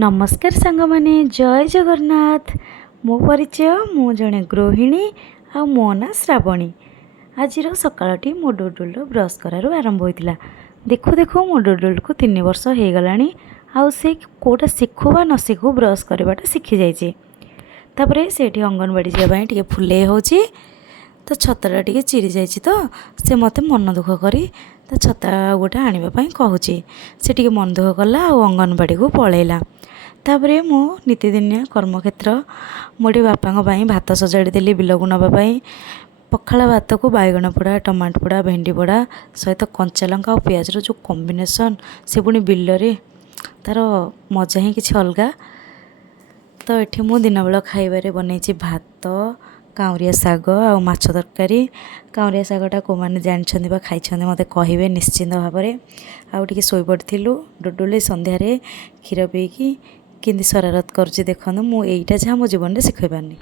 नमस्कार सांग माने जय जगन्नाथ। मो परिचय मु जड़े गृहिणी आ मो ना श्रावणी। आज सकाळटी मो डोडोल ब्रश करार आरंभ होता। देखु देखु मो डोडोल को 3 वर्ष हो गला से कौटा शिखु बा न शिखु ब्रश करवाटा शिखी जाइए। तापर से अंगनवाड़ी जावाई टे फुले हो तो छताटा टे चिरी जाइए तो से मत मन दुख करी तो छता गोटे आने कहूँ से टे मन दुख कला और अंगनवाड़ी को पलैला। तापर मो नीतिदिनिया कर्मक्षेत्र मोटे बापा भात सजाड़ी देली बिलକୁ नवाई। पखाला भात को बैगण पोड़ा टमाटो पोड़ा भेंडी पोड़ा सहित कंचा लंका और पियाज जो कॉम्बिनेशन से पुणी बिलरे तार मजा ही किसी अलग। तो ये मु दिन बेला खाइबारे बनई भात काउरिया साग आ माछ तरकारी। काउरिया सागटा को मैंने जानते बा खाई मत कहे निश्चिंत भाव में। आउ टे शोपड़ू डोडोले संध्यार क्षीर पीकी किंदी शरारत करुच्ची देखो। मुझे जहाँ मो जीवन में शिखई पारनी।